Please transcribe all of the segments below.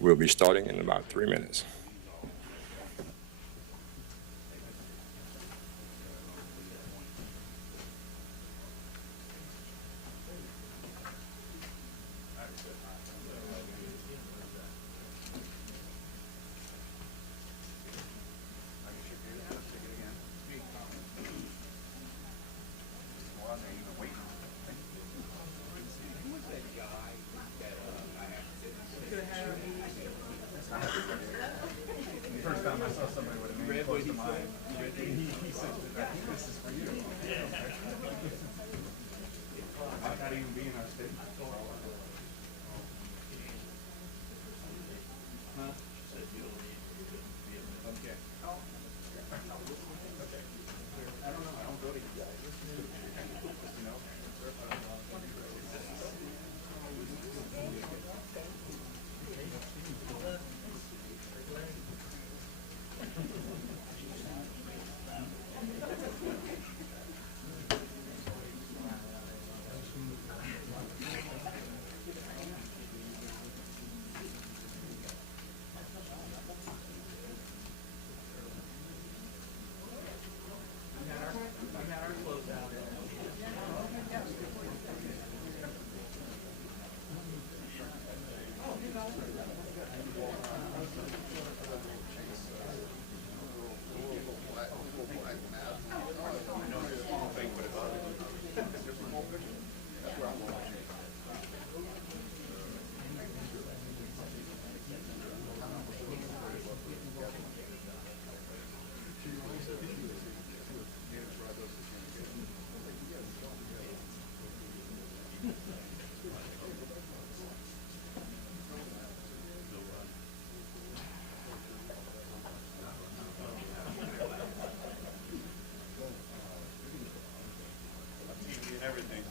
We'll be starting in about 3 minutes. First time I saw somebody with a name close to mine, he said, "This is for you." Might not even be in our state. Huh? Okay. Okay. I don't know. I don't go to you guys. You know. Everything.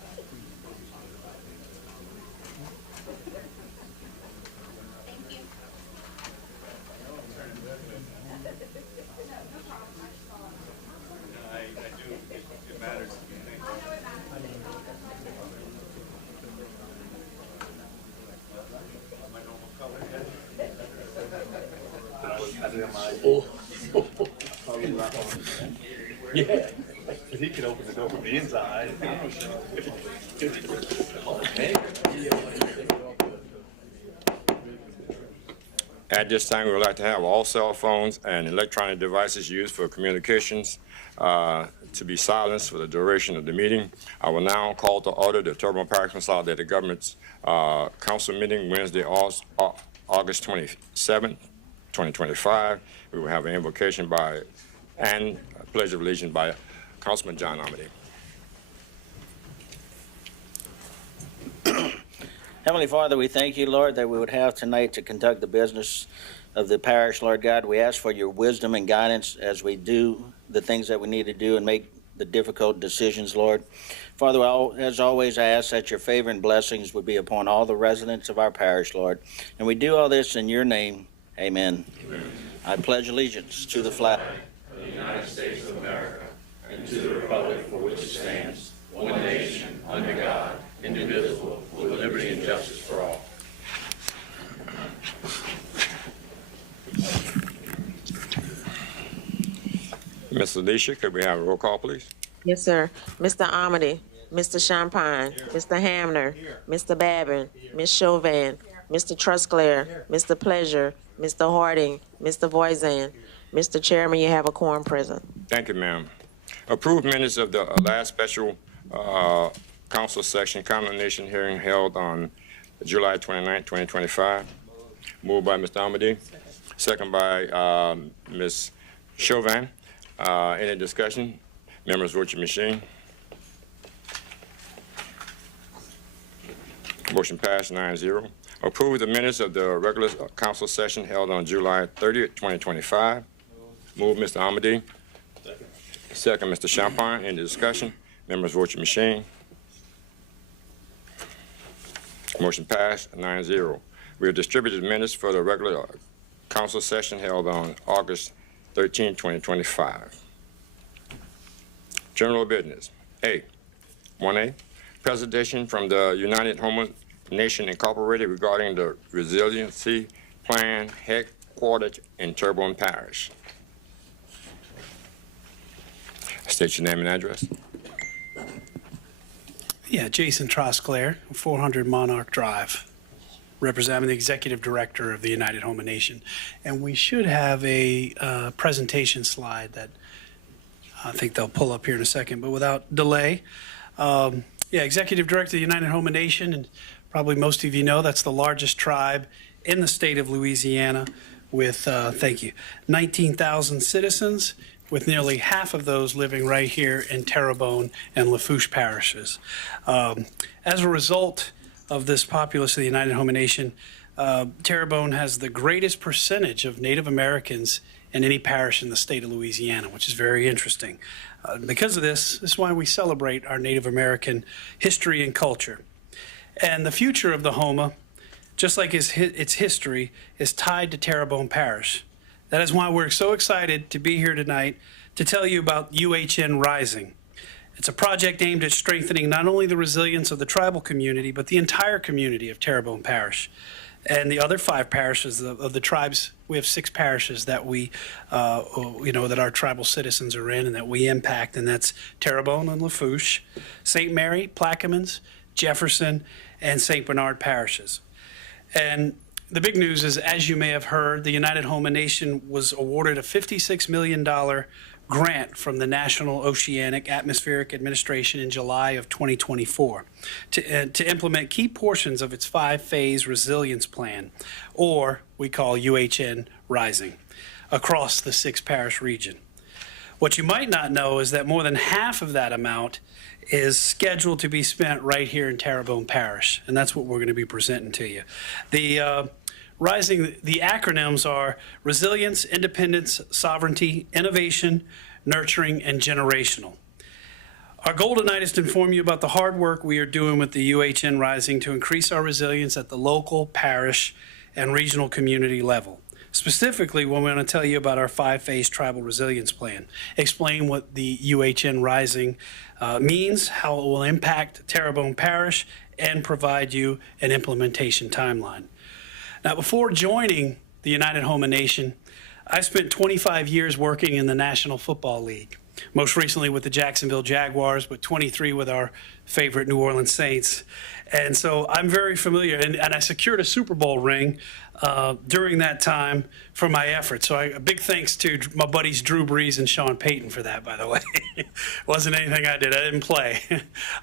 Thank you. I do. It matters. My normal color. Yeah, he could open the door from the inside. At this time, we would like to have all cell phones and electronic devices used for communications to be silenced for the duration of the meeting. I will now call to order the Terrebonne Parish Consolidated Government's Council meeting Wednesday, August 27, 2025. We will have an invocation and a pledge of allegiance by Councilman John Amity. Heavenly Father, we thank you, Lord, that we would have tonight to conduct the business of the parish, Lord God. We ask for your wisdom and guidance as we do the things that we need to do and make the difficult decisions, Lord. Father, as always, I ask that your favor and blessings would be upon all the residents of our parish, Lord. And we do all this in your name. Amen. Amen. I pledge allegiance to the flag of the United States of America and to the republic for which it stands, one nation, under God, indivisible, with liberty and justice for all. Ms. Alicia, could we have a roll call, please? Yes, sir. Mr. Amity, Mr. Champagne, Mr. Hamner, Mr. Babin, Ms. Chauvin, Mr. Trusclair, Mr. Pleasure, Mr. Harding, Mr. Voisin. Mr. Chairman, you have a quorum present. Thank you, ma'am. Approved minutes of the last special council session Condemnation hearing held on July 29, 2025. Moved by Mr. Amity, second by Ms. Chauvin. Any discussion? Members, vote your machine. Motion passed 9-0. Approve the minutes of the regular council session held on July 30th, 2025. Move Mr. Amity. Second, Mr. Champagne. Any discussion? Members, vote your machine. Motion passed 9-0. We have distributed minutes for the regular council session held on August 13, 2025. General business. 1A, presentation from the United Houma Nation Incorporated regarding the Resiliency Plan headquartered in Terrebonne Parish. State your name and address. Yeah, Jason Trosclair, 400 Monarch Drive, representing the Executive Director of the United Houma Nation. And we should have a presentation slide that I think they'll pull up here in a second, but without delay. Executive Director of the United Houma Nation, and probably most of you know that's the largest tribe in the state of Louisiana with, 19,000 citizens, with nearly half of those living right here in Terrebonne and Lafourche parishes. As a result of this populace of the United Houma Nation, Terrebonne has the greatest percentage of Native Americans in any parish in the state of Louisiana, which is very interesting. Because of this is why we celebrate our Native American history and culture. And the future of the Houma, just like its history, is tied to Terrebonne Parish. That is why we're so excited to be here tonight to tell you about UHN Rising. It's a project aimed at strengthening not only the resilience of the tribal community, but the entire community of Terrebonne Parish. And the other 5 parishes of the tribes, we have 6 parishes that that our tribal citizens are in and that we impact, and that's Terrebonne and Lafourche, St. Mary, Plaquemines, Jefferson, and St. Bernard parishes. And the big news is, as you may have heard, the United Houma Nation was awarded a $56 million grant from the National Oceanic Atmospheric Administration in July of 2024 to implement key portions of its 5-phase resilience plan, or we call UHN Rising, across the 6-parish region. What you might not know is that more than half of that amount is scheduled to be spent right here in Terrebonne Parish, and that's what we're going to be presenting to you. The Rising, the acronyms are Resilience, Independence, Sovereignty, Innovation, Nurturing, and Generational. Our goal tonight is to inform you about the hard work we are doing with the UHN Rising to increase our resilience at the local, parish, and regional community level. Specifically, we want to tell you about our 5-phase tribal resilience plan, explain what the UHN Rising means, how it will impact Terrebonne Parish, and provide you an implementation timeline. Now, before joining the United Houma Nation, I spent 25 years working in the National Football League, most recently with the Jacksonville Jaguars, but 23 with our favorite New Orleans Saints. And so I'm very familiar, and I secured a Super Bowl ring during that time for my efforts. So a big thanks to my buddies Drew Brees and Sean Payton for that, by the way. Wasn't anything I did. I didn't play.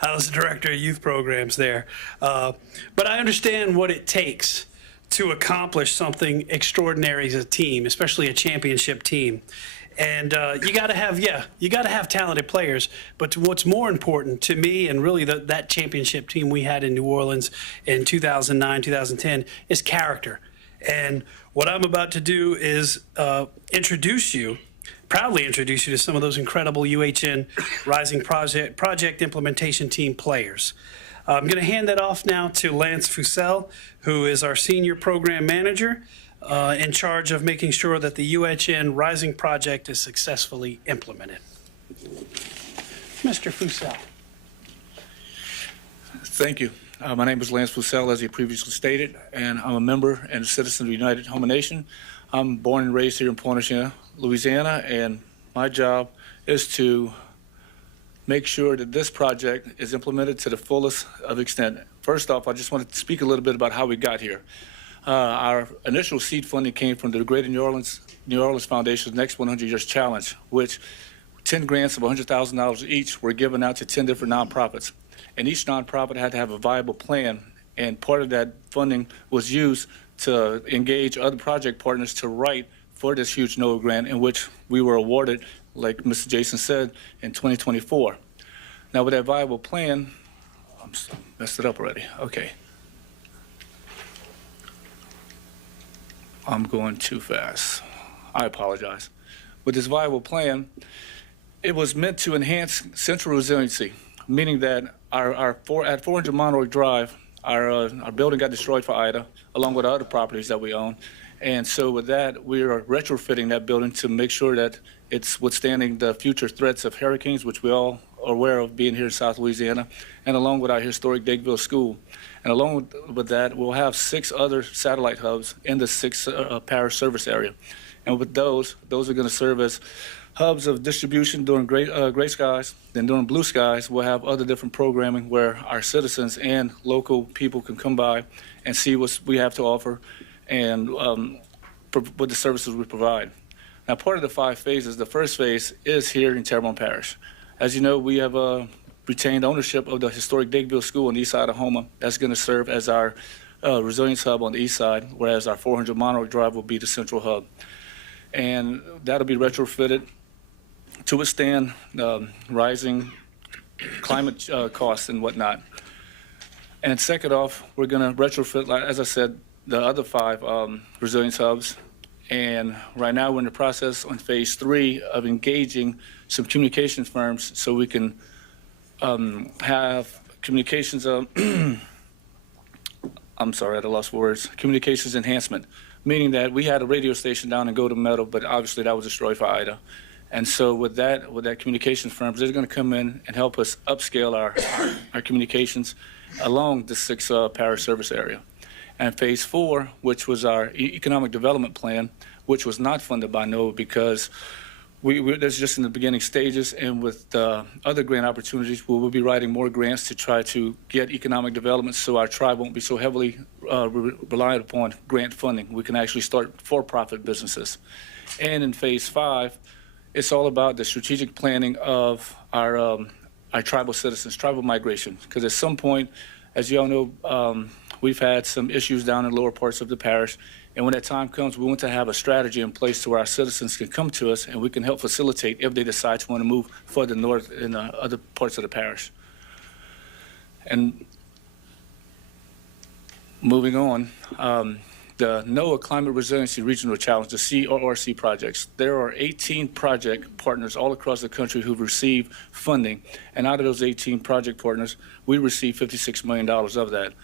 I was the director of youth programs there. But I understand what it takes to accomplish something extraordinary as a team, especially a championship team. And you got to have talented players. But what's more important to me, and really that championship team we had in New Orleans in 2009, 2010, is character. And what I'm about to do is proudly introduce you to some of those incredible UHN Rising project implementation team players. I'm going to hand that off now to Lance Fussell, who is our senior program manager in charge of making sure that the UHN Rising project is successfully implemented. Mr. Fussell. Thank you. My name is Lance Fussell, as you previously stated, and I'm a member and a citizen of the United Houma Nation. I'm born and raised here in Pointe-à-Cher, Louisiana, and my job is to make sure that this project is implemented to the fullest of extent. First off, I just want to speak a little bit about how we got here. Our initial seed funding came from the Greater New Orleans Foundation's Next 100 Years Challenge, which 10 grants of $100,000 each were given out to 10 different nonprofits. And each nonprofit had to have a viable plan, and part of that funding was used to engage other project partners to write for this huge NOAA grant, in which we were awarded, like Mr. Jason said, in 2024. Now, with that viable plan, I messed it up already. Okay. I'm going too fast. I apologize. With this viable plan, it was meant to enhance central resiliency, meaning that at 400 Monroe Drive, our building got destroyed for Ida, along with other properties that we own. And so with that, we are retrofitting that building to make sure that it's withstanding the future threats of hurricanes, which we all aware of being here in South Louisiana, and along with our historic Digville School. And along with that, we'll have 6 other satellite hubs in the 6 parish service area. And with those are going to serve as hubs of distribution during gray skies. Then during blue skies, we'll have other different programming where our citizens and local people can come by and see what we have to offer and what the services we provide. Now, part of the 5 phases, the first phase is here in Terrebonne Parish. As you know, we have retained ownership of the historic Digville School on the east side of Houma. That's going to serve as our resilience hub on the east side, whereas our 400 Monarch Drive will be the central hub. And that'll be retrofitted to withstand rising climate costs and whatnot. And second off, we're going to retrofit, as I said, the other 5 resilience hubs. And right now we're in the process on phase 3 of engaging some communications firms so we can have communications, I'm sorry, I lost words, communications enhancement, meaning that we had a radio station down in Golden Meadow, but obviously that was destroyed for Ida. And so with that communications firms, they're going to come in and help us upscale our communications along the 6 parish service area. And phase 4, which was our economic development plan, which was not funded by NOAA because that's just in the beginning stages, and with other grant opportunities, we'll be writing more grants to try to get economic development so our tribe won't be so heavily reliant upon grant funding. We can actually start for-profit businesses. And in phase 5, it's all about the strategic planning of our tribal citizens, tribal migration, because at some point, as you all know, we've had some issues down in lower parts of the parish, and when that time comes, we want to have a strategy in place to where our citizens can come to us and we can help facilitate if they decide to want to move further north in other parts of the parish. And moving on, the NOAA Climate Resiliency Regional Challenge, the CRRC projects. There are 18 project partners all across the country who've received funding, and out of those 18 project partners, we received $56 million of that.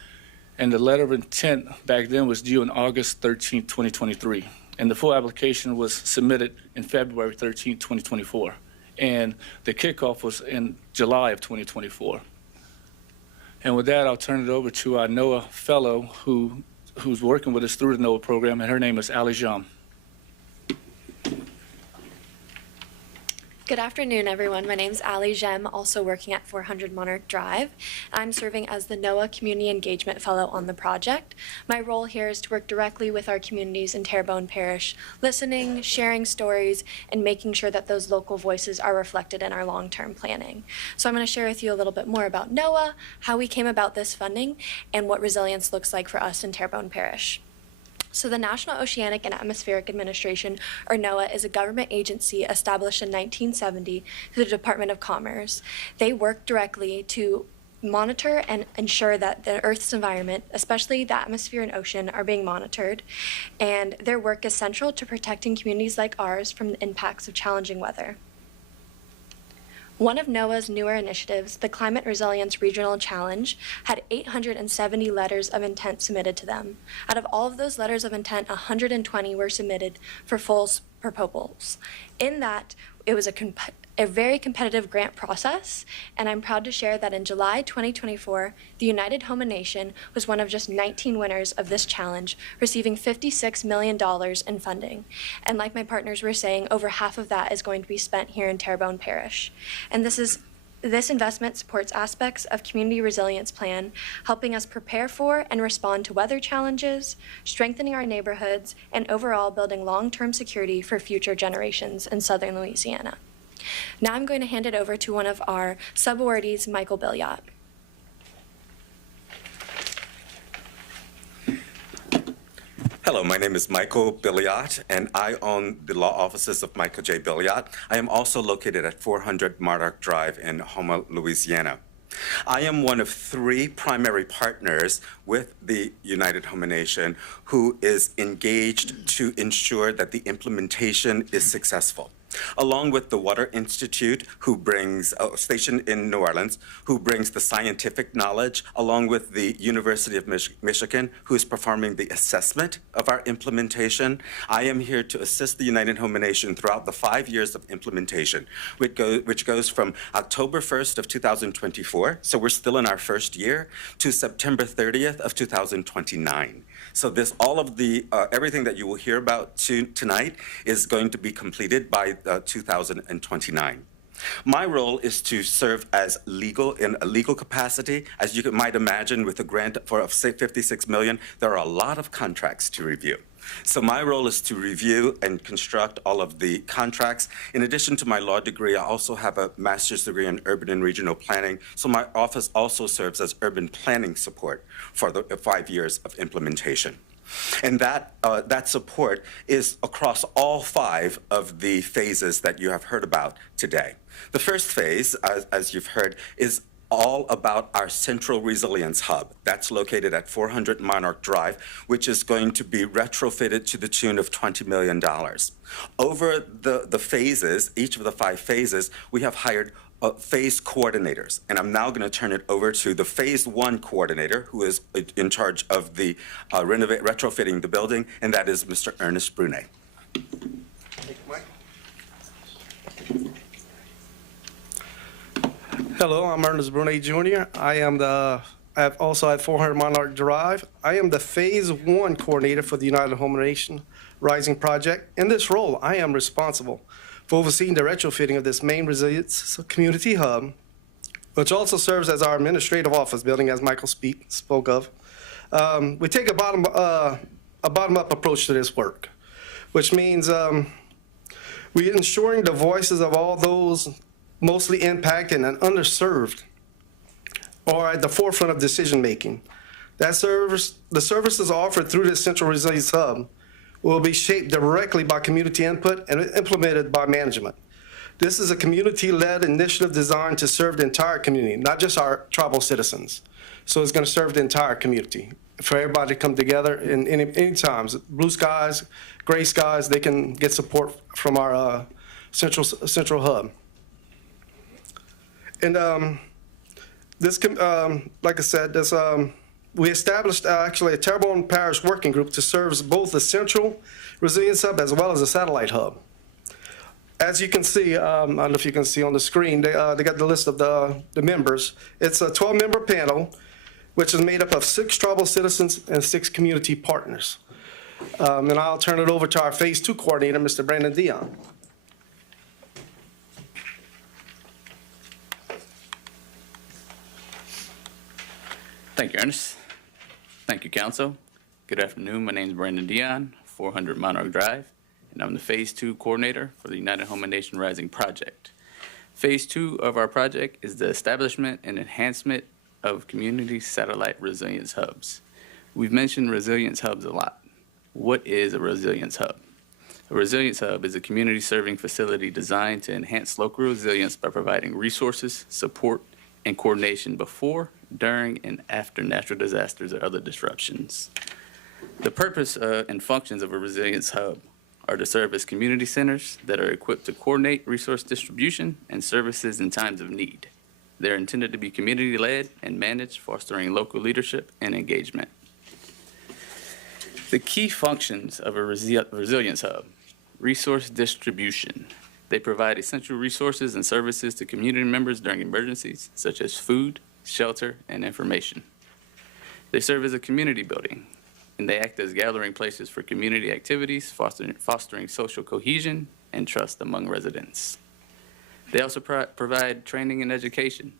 And the letter of intent back then was due on August 13, 2023. And the full application was submitted in February 13, 2024. And the kickoff was in July of 2024. And with that, I'll turn it over to our NOAA fellow who's working with us through the NOAA program, and her name is Ali Jam. Good afternoon, everyone. My name is Ali Jem, also working at 400 Monarch Drive. I'm serving as the NOAA Community Engagement Fellow on the project. My role here is to work directly with our communities in Terrebonne Parish, listening, sharing stories, and making sure that those local voices are reflected in our long-term planning. So I'm going to share with you a little bit more about NOAA, how we came about this funding, and what resilience looks like for us in Terrebonne Parish. So the National Oceanic and Atmospheric Administration, or NOAA, is a government agency established in 1970 through the Department of Commerce. They work directly to monitor and ensure that the Earth's environment, especially the atmosphere and ocean, are being monitored. And their work is central to protecting communities like ours from the impacts of challenging weather. One of NOAA's newer initiatives, the Climate Resilience Regional Challenge, had 870 letters of intent submitted to them. Out of all of those letters of intent, 120 were submitted for full proposals. In that, it was a very competitive grant process, and I'm proud to share that in July 2024, the United Houma Nation was one of just 19 winners of this challenge, receiving $56 million in funding. And like my partners were saying, over half of that is going to be spent here in Terrebonne Parish. And this investment supports aspects of Community Resilience Plan, helping us prepare for and respond to weather challenges, strengthening our neighborhoods, and overall building long-term security for future generations in southern Louisiana. Now I'm going to hand it over to one of our subawardees, Michael Billiot. Hello, my name is Michael Billiot, and I own the law offices of Michael J. Billiot. I am also located at 400 Monarch Drive in Houma, Louisiana. I am one of 3 primary partners with the United Houma Nation who is engaged to ensure that the implementation is successful. along with the Water Institute, who brings, stationed in New Orleans, who brings the scientific knowledge, along with the University of Michigan, who is performing the assessment of our implementation. I am here to assist the United Houma Nation throughout the 5 years of implementation, which goes from October 1st of 2024, so we're still in our first year, to September 30th of 2029. So this, all of the, everything that you will hear about tonight is going to be completed by 2029. My role is to serve as in a legal capacity. As you might imagine, with a grant of $56 million, there are a lot of contracts to review. So my role is to review and construct all of the contracts. In addition to my law degree, I also have a master's degree in urban and regional planning. So my office also serves as urban planning support for the 5 years of implementation. And that support is across all 5 of the phases that you have heard about today. The first phase, as you've heard, is all about our Central Resilience Hub. That's located at 400 Monarch Drive, which is going to be retrofitted to the tune of $20 million. Over the phases, each of the 5 phases, we have hired phase coordinators. And I'm now going to turn it over to the phase 1 coordinator, who is in charge of the retrofitting the building, and that is Mr. Ernest Brunet. Hello, I'm Ernest Brunet Jr. I'm also at 400 Monarch Drive. I am the Phase 1 coordinator for the United Houma Nation Rising Project. In this role, I am responsible for overseeing the retrofitting of this main resilience community hub, which also serves as our administrative office building, as Michael spoke of. We take a bottom-up approach to this work, which means we're ensuring the voices of all those mostly impacted and underserved are at the forefront of decision-making. The services offered through this Central Resilience Hub will be shaped directly by community input and implemented by management. This is a community-led initiative designed to serve the entire community, not just our tribal citizens. So it's going to serve the entire community, for everybody to come together in any times. Blue skies, gray skies, they can get support from our central hub. And like I said, we established actually a Terrebonne Parish working group to serve both the Central Resilience Hub as well as the Satellite Hub. As you can see, I don't know if you can see on the screen, they got the list of the members. It's a 12-member panel, which is made up of 6 tribal citizens and 6 community partners. And I'll turn it over to our Phase 2 coordinator, Mr. Brandon Dion. Thank you, Ernest. Thank you, Council. Good afternoon. My name is Brandon Dion, 400 Monarch Drive, and I'm the Phase 2 coordinator for the United Houma Nation Rising Project. Phase 2 of our project is the establishment and enhancement of community satellite resilience hubs. We've mentioned resilience hubs a lot. What is a resilience hub? A resilience hub is a community serving facility designed to enhance local resilience by providing resources, support, and coordination before, during, and after natural disasters or other disruptions. The purpose and functions of a resilience hub are to serve as community centers that are equipped to coordinate resource distribution and services in times of need. They're intended to be community-led and managed, fostering local leadership and engagement. The key functions of a resilience hub: resource distribution. They provide essential resources and services to community members during emergencies, such as food, shelter, and information. They serve as a community building, and they act as gathering places for community activities, fostering social cohesion and trust among residents. They also provide training and education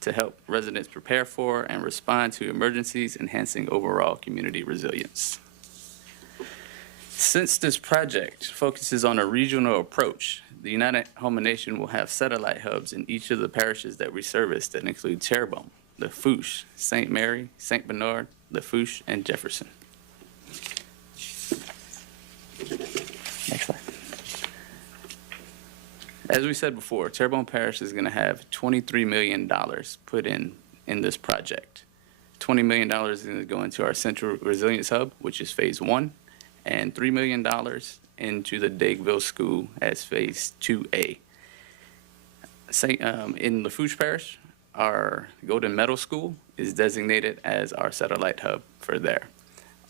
to help residents prepare for and respond to emergencies, enhancing overall community resilience. Since this project focuses on a regional approach, the United Houma Nation will have satellite hubs in each of the parishes that we service that include Terrebonne, Lafourche, St. Mary, St. Bernard, Lafourche, and Jefferson. Next slide. As we said before, Terrebonne Parish is going to have $23 million put in this project. $20 million is going to go into our Central Resilience Hub, which is Phase 1, and $3 million into the Dakeville School as Phase 2A. In Lafourche Parish, our Golden Meadow School is designated as our satellite hub for there.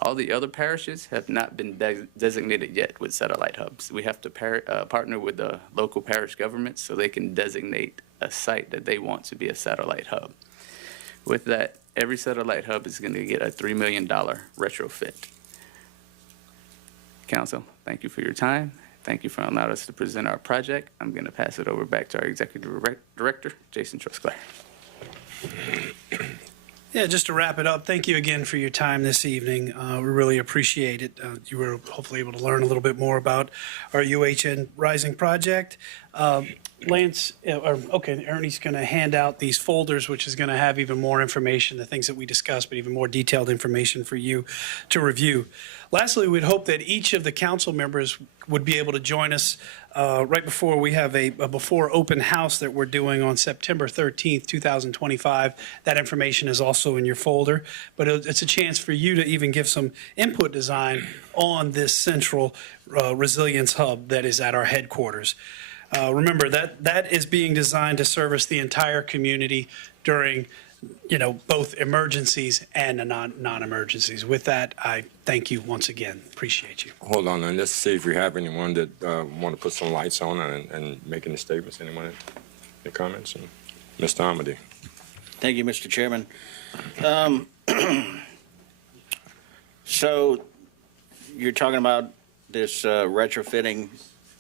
All the other parishes have not been designated yet with satellite hubs. We have to partner with the local parish governments so they can designate a site that they want to be a satellite hub. With that, every satellite hub is going to get a $3 million retrofit. Council, thank you for your time. Thank you for allowing us to present our project. I'm going to pass it over back to our Executive Director, Jason Trusclair. Yeah, just to wrap it up, thank you again for your time this evening. We really appreciate it. You were hopefully able to learn a little bit more about our UHN Rising project. Ernie's going to hand out these folders, which is going to have even more information, the things that we discussed, but even more detailed information for you to review. Lastly, we'd hope that each of the council members would be able to join us right before we have a before open house that we're doing on September 13th, 2025. That information is also in your folder, but it's a chance for you to even give some input design on this central resilience hub that is at our headquarters. Remember that is being designed to service the entire community during, both emergencies and non-emergencies. With that, I thank you once again. Appreciate you. Hold on, and let's see if we have anyone that want to put some lights on and make any statements. Anyone? Any comments? Mr. Amity. Thank you, Mr. Chairman. So you're talking about this retrofitting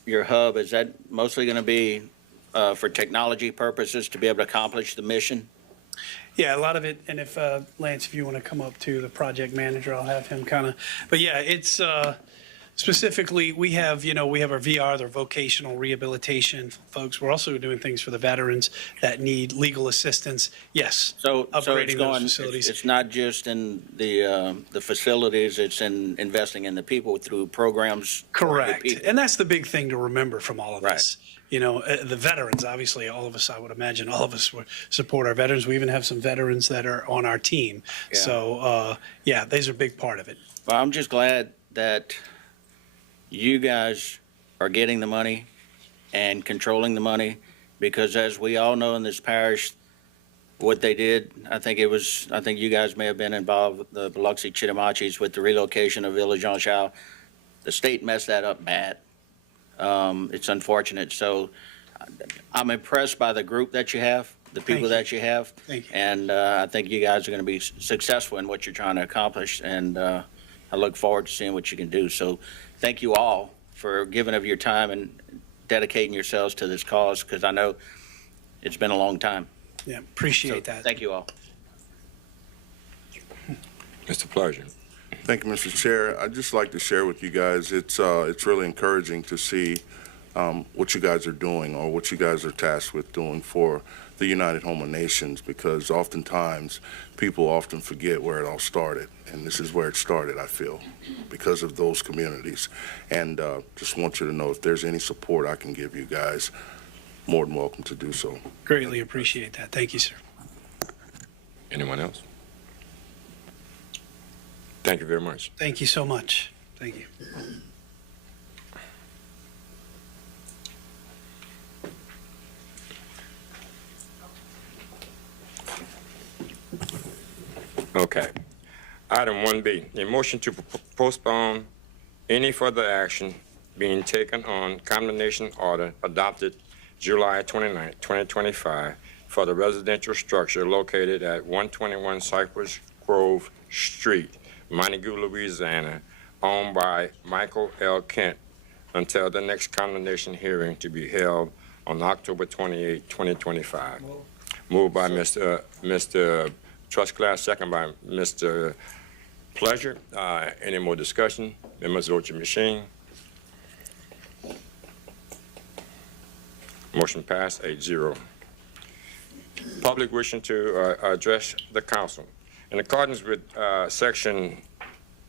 your hub. Is that mostly going to be for technology purposes to be able to accomplish the mission? Yeah, a lot of it, and if Lance, if you want to come up to the project manager, I'll have him but yeah, it's specifically, we have our VR, their vocational rehabilitation folks. We're also doing things for the veterans that need legal assistance. Yes, so upgrading it's those facilities. It's not just in the facilities, it's in investing in the people through programs. Correct, and that's the big thing to remember from all of Right. this. The veterans, obviously, all of us, I would imagine, all of us would support our veterans. We even have some veterans that are on our team. Yeah. So, these are a big part of it. Well, I'm just glad that you guys are getting the money and controlling the money, because as we all know in this parish, what they did, I think you guys may have been involved with the Biloxi Chittimachis with the relocation of Village Jean Charles. The state messed that up bad. It's unfortunate. So I'm impressed by the group that you have, the people that you have. Thank you. And I think you guys are going to be successful in what you're trying to accomplish. And I look forward to seeing what you can do. So thank you all for giving of your time and dedicating yourselves to this cause, because I know it's been a long time. Yeah, appreciate that. Thank you all. Mr. Pleasure. Thank you, Mr. Chair. I'd just like to share with you guys, it's really encouraging to see what you guys are doing, or what you guys are tasked with doing for the United Houma Nations, because oftentimes people often forget where it all started, and this is where it started, I feel, because of those communities. And just want you to know, if there's any support I can give you guys, more than welcome to do so. Greatly appreciate that. Thank you, sir. Anyone else? Thank you very much. Thank you so much. Thank you. Okay. Item 1B, a motion to postpone any further action being taken on condemnation order adopted July 29, 2025 for the residential structure located at 121 Cypress Grove Street, Montague, Louisiana, owned by Michael L. Kent, until the next condemnation hearing to be held on October 28, 2025. Moved by Mr. Trusclair, second by Mr. Pleasure. Any more discussion? Members, vote your machine. Motion passed 8-0. Public wishing to address the council. In accordance with Section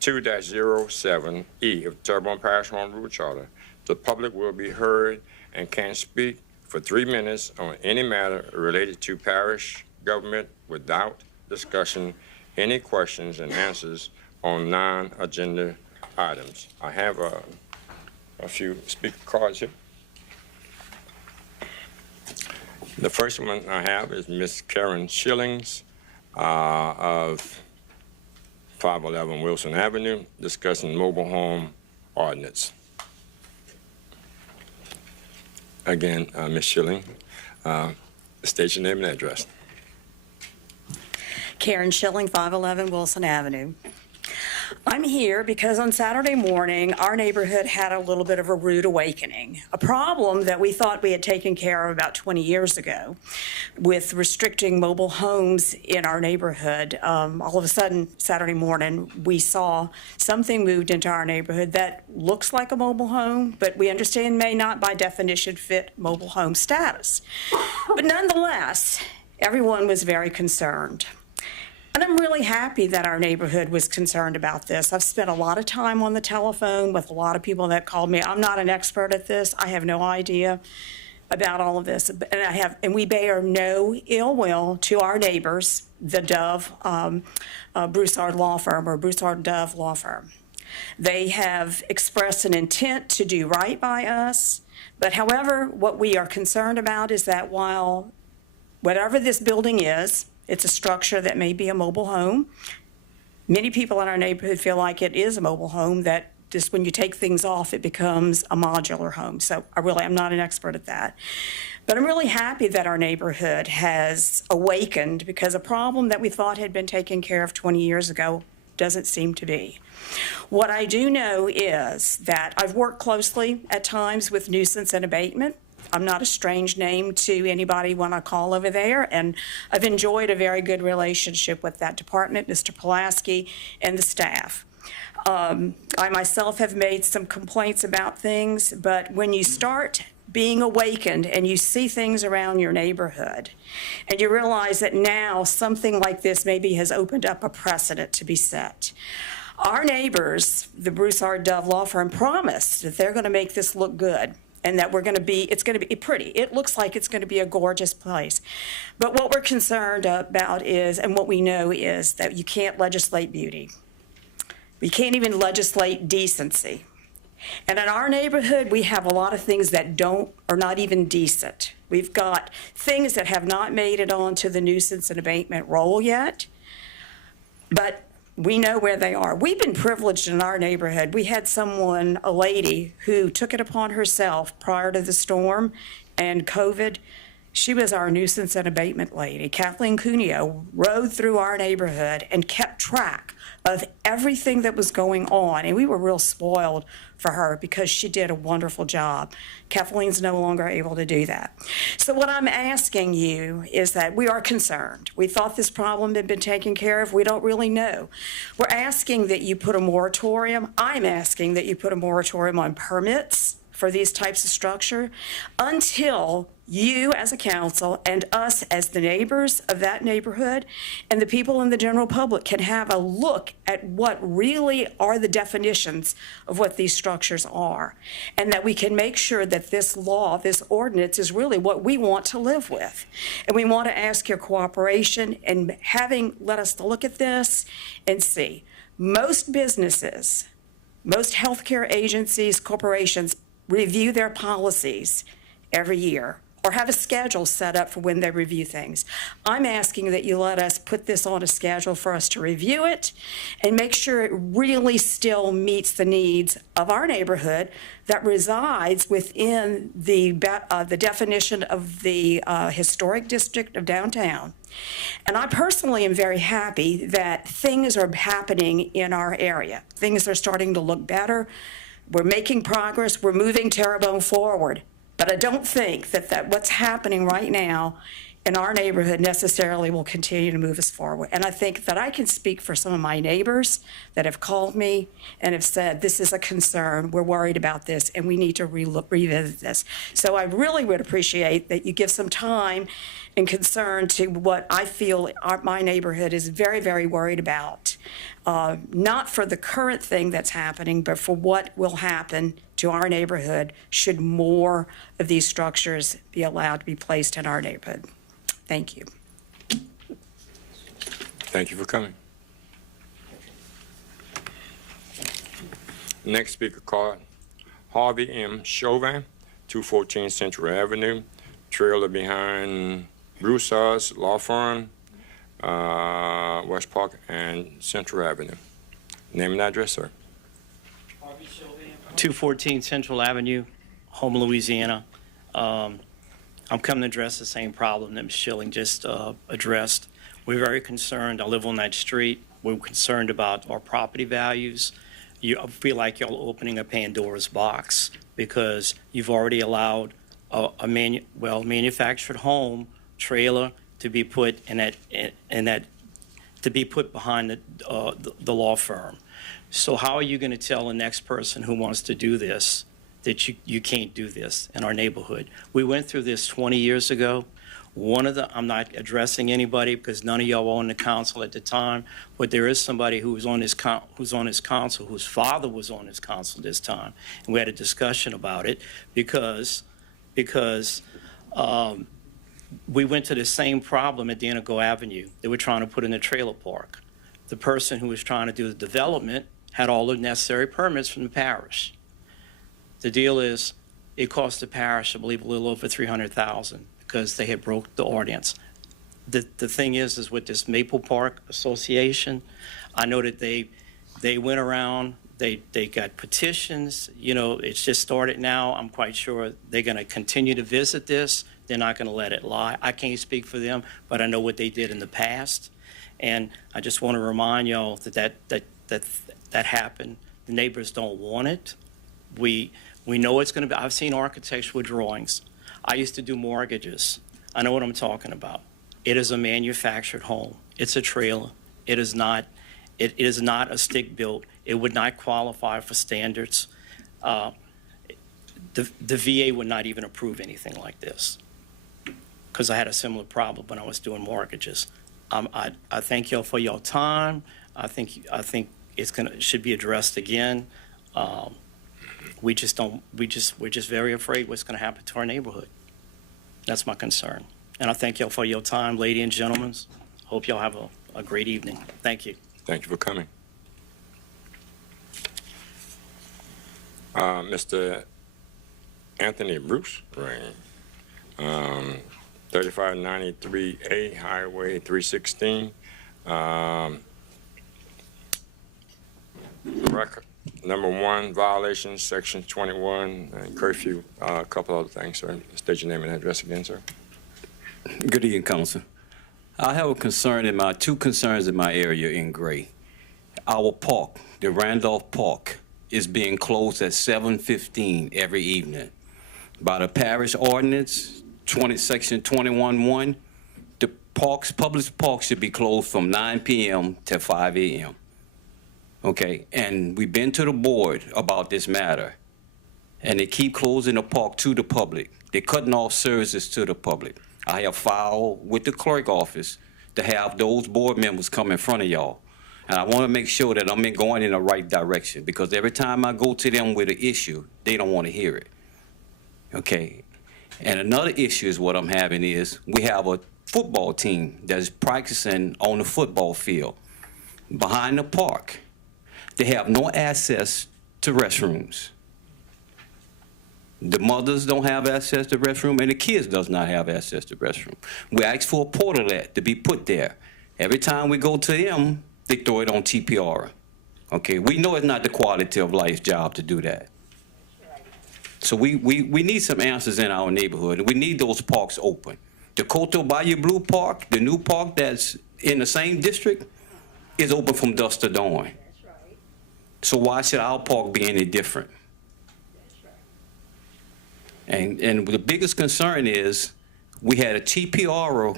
2-07E of Terrebonne Parish Home Rule Charter, the public will be heard and can speak for 3 minutes on any matter related to parish government without discussion, any questions and answers on non-agenda items. I have a few speaker cards here. The first one I have is Miss Karen Schillings of 511 Wilson Avenue, discussing mobile home ordinance. Again, Ms. Schilling, state your name and address. Karen Schilling, 511 Wilson Avenue. I'm here because on Saturday morning, our neighborhood had a little bit of a rude awakening, a problem that we thought we had taken care of about 20 years ago with restricting mobile homes in our neighborhood. All of a sudden, Saturday morning, we saw something moved into our neighborhood that looks like a mobile home, but we understand may not by definition fit mobile home status. But nonetheless, everyone was very concerned. And I'm really happy that our neighborhood was concerned about this. I've spent a lot of time on the telephone with a lot of people that called me. I'm not an expert at this. I have no idea about all of this. And we bear no ill will to our neighbors, the Dove Broussard Law Firm or Broussard Dove Law Firm. They have expressed an intent to do right by us. But however, what we are concerned about is that while whatever this building is, it's a structure that may be a mobile home. Many people in our neighborhood feel like it is a mobile home, that just when you take things off, it becomes a modular home. So I'm not an expert at that. But I'm really happy that our neighborhood has awakened, because a problem that we thought had been taken care of 20 years ago doesn't seem to be. What I do know is that I've worked closely at times with nuisance and abatement. I'm not a strange name to anybody when I call over there, and I've enjoyed a very good relationship with that department, Mr. Pulaski, and the staff. I myself have made some complaints about things, but when you start being awakened and you see things around your neighborhood and you realize that now something like this maybe has opened up a precedent to be set. Our neighbors, the Broussard Dove Law Firm, promised that they're going to make this look good, and that it's going to be pretty. It looks like it's going to be a gorgeous place. But what we're concerned about is, and what we know is, that you can't legislate beauty. We can't even legislate decency. And in our neighborhood, we have a lot of things that are not even decent. We've got things that have not made it onto the nuisance and abatement roll yet, but we know where they are. We've been privileged in our neighborhood. We had a lady who took it upon herself prior to the storm and COVID. She was our nuisance and abatement lady. Kathleen Cuneo rode through our neighborhood and kept track of everything that was going on. And we were real spoiled for her because she did a wonderful job. Kathleen's no longer able to do that. So what I'm asking you is that we are concerned. We thought this problem had been taken care of. We don't really know. We're asking that you put a moratorium. I'm asking that you put a moratorium on permits for these types of structure until you as a council and us as the neighbors of that neighborhood and the people in the general public can have a look at what really are the definitions of what these structures are, and that we can make sure that this law, this ordinance, is really what we want to live with. And we want to ask your cooperation in let us look at this and see. Most businesses, most healthcare agencies, corporations review their policies every year, or have a schedule set up for when they review things. I'm asking that you let us put this on a schedule for us to review it and make sure it really still meets the needs of our neighborhood that resides within the definition of the historic district of downtown. And I personally am very happy that things are happening in our area. Things are starting to look better. We're making progress. We're moving Terrebonne forward. But I don't think that what's happening right now in our neighborhood necessarily will continue to move us forward. And I think that I can speak for some of my neighbors that have called me and have said, this is a concern, we're worried about this, and we need to revisit this. So I really would appreciate that you give some time and concern to what I feel my neighborhood is very, very worried about. Not for the current thing that's happening, but for what will happen to our neighborhood should more of these structures be allowed to be placed in our neighborhood. Thank you. Thank you for coming. Next speaker card, Harvey M. Chauvin, 214 Central Avenue, trailer behind Broussard's Law Firm, West Park and Central Avenue. Name and address, sir. 214 Central Avenue, Houma, Louisiana. I'm coming to address the same problem that Ms. Schilling just addressed. We're very concerned. I live on that street. We're concerned about our property values. I feel like you're opening a Pandora's box because you've already allowed a manufactured home trailer to be put to be put behind the law firm. So how are you going to tell the next person who wants to do this that you can't do this in our neighborhood? We went through this 20 years ago. I'm not addressing anybody because none of y'all were on the council at the time, but there is somebody who's on his council, whose father was on his council this time, and we had a discussion about it because we went to the same problem at the Indigo Avenue. They were trying to put in a trailer park. The person who was trying to do the development had all the necessary permits from the parish. The deal is, it cost the parish, I believe, a little over $300,000 because they had broke the ordinance. The thing is with this Maple Park Association, I know that they went around, they got petitions, it's just started now. I'm quite sure they're going to continue to visit this. They're not going to let it lie. I can't speak for them, but I know what they did in the past. And I just want to remind y'all that happened. The neighbors don't want it. We know it's going to be. I've seen architectural drawings. I used to do mortgages. I know what I'm talking about. It is a manufactured home. It's a trailer. It is not a stick built. It would not qualify for standards. The VA would not even approve anything like this because I had a similar problem when I was doing mortgages. I thank y'all for your time. I think it should be addressed again. We're just very afraid what's going to happen to our neighborhood. That's my concern. And I thank y'all for your time, ladies and gentlemen. Hope y'all have a great evening. Thank you. Thank you for coming. Mr. Anthony Bruce, right. 3593A Highway 316. Record number 1 violation, section 21, and curfew. A couple other things, sir. State your name and address again, sir. Good evening, Council. I have two concerns in my area in Gray. Our park, the Randolph Park, is being closed at 7:15 every evening. By the parish ordinance, section 21:1, the public parks should be closed from 9 p.m. to 5 a.m. Okay, and we've been to the board about this matter, and they keep closing the park to the public. They're cutting off services to the public. I have filed with the clerk office to have those board members come in front of y'all. And I want to make sure that I'm going in the right direction, because every time I go to them with an issue, they don't want to hear it. Okay, and another issue is what I'm having is we have a football team that is practicing on the football field behind the park. They have no access to restrooms. The mothers don't have access to restroom, and the kids does not have access to restroom. We ask for a portalet to be put there. Every time we go to them, they throw it on TPR. Okay, we know it's not the quality of life job to do that. So we need some answers in our neighborhood, and we need those parks open. The Coteau Bayou Blue Park, the new park that's in the same district, is open from dusk to dawn. So why should our park be any different? And the biggest concern is we had a TPR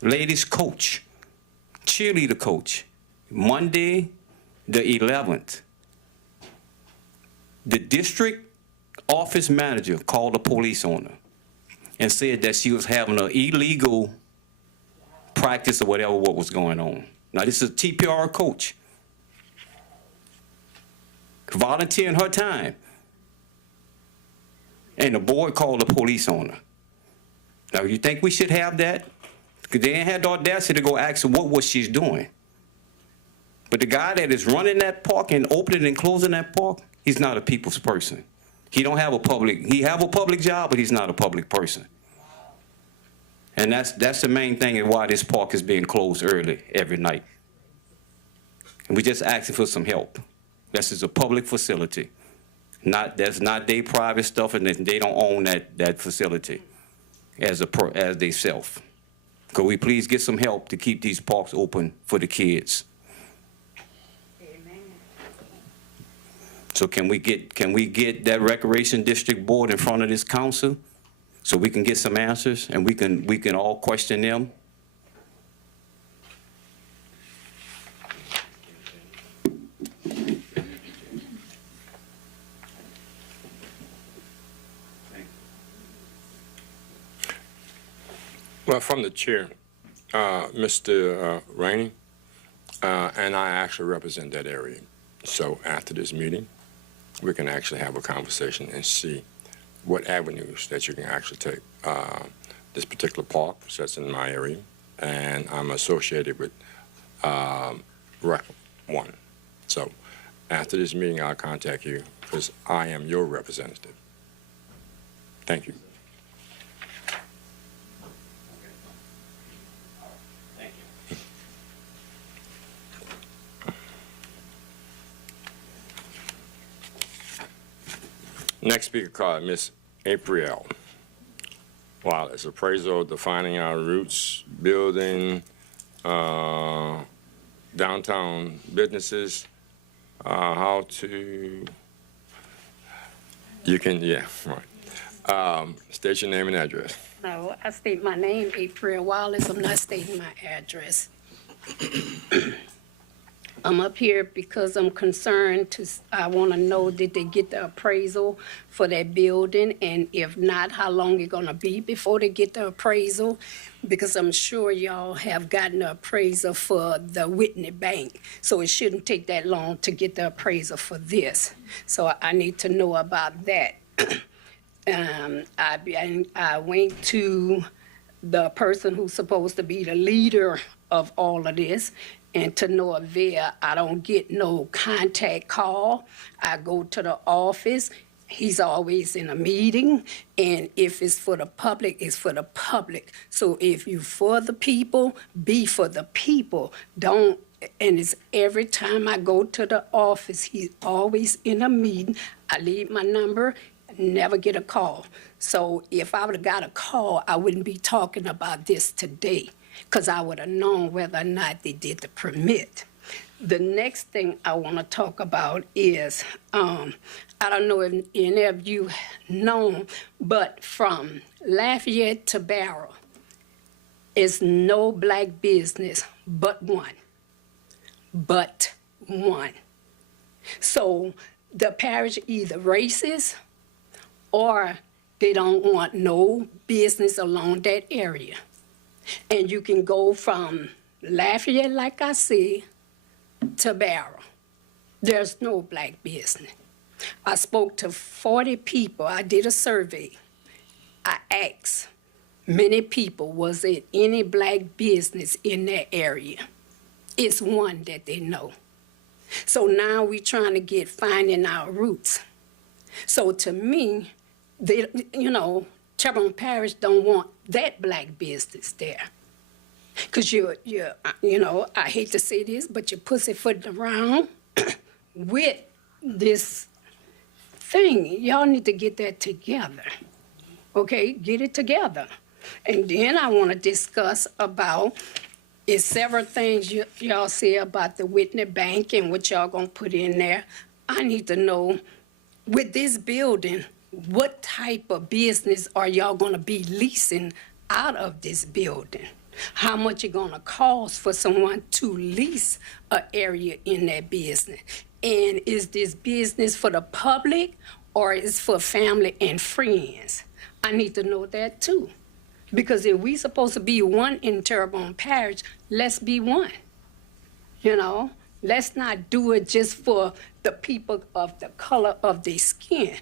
ladies coach, cheerleader coach, Monday the 11th. The district office manager called the police on her and said that she was having an illegal practice or whatever what was going on. Now this is a TPR coach, volunteering her time. And the board called the police on her. Now, you think we should have that? Because they ain't had the audacity to go ask her what she's doing. But the guy that is running that park and opening and closing that park, he's not a people's person. He don't have a public, he have a public job, but he's not a public person. And that's the main thing and why this park is being closed early every night. And we're just asking for some help. This is a public facility. That's not their private stuff, and they don't own that facility as they self. Could we please get some help to keep these parks open for the kids? So can we get that Recreation District Board in front of this council so we can get some answers and we can all question them? Well, from the chair, Mr. Rainey, and I actually represent that area. So after this meeting, we can actually have a conversation and see what avenues that you can actually take. This particular park that's in my area, and I'm associated with Rec 1. So after this meeting, I'll contact you because I am your representative. Thank you. Next speaker card, Ms. April Wallace, appraisal defining our roots, building downtown businesses, how to, you can, yeah, right. State your name and address. No, I state my name, April Wallace. I'm not stating my address. I'm up here because I'm concerned I want to know, did they get the appraisal for that building? And if not, how long it's going to be before they get the appraisal? Because I'm sure y'all have gotten the appraisal for the Whitney Bank. So it shouldn't take that long to get the appraisal for this. So I need to know about that. I went to the person who's supposed to be the leader of all of this, and to no avail. I don't get no contact call. I go to the office. He's always in a meeting, and if it's for the public, it's for the public. So if you for the people, be for the people. Don't, and it's every time I go to the office, he's always in a meeting. I leave my number, never get a call. So if I would have got a call, I wouldn't be talking about this today, because I would have known whether or not they did the permit. The next thing I want to talk about is, I don't know if any of you know, but from Lafayette to Barrow is no black business but one. But one. So the parish either racist or they don't want no business along that area. And you can go from Lafayette, like I said, to Barrow. There's no black business. I spoke to 40 people. I did a survey. I asked many people, was there any black business in that area? It's one that they know. So now we're trying to finding our roots. So to me, they, Terrebonne Parish don't want that black business there. Because I hate to say this, but you're pussyfooting around with this thing. Y'all need to get that together. Okay, get it together. And then I want to discuss about, is several things y'all say about the Whitney Bank and what y'all gonna put in there. I need to know, with this building, what type of business are y'all gonna be leasing out of this building? How much it gonna cost for someone to lease an area in that business? And is this business for the public or is it for family and friends? I need to know that too. Because if we supposed to be one in Terrebonne Parish, let's be one. Let's not do it just for the people of the color of their skin.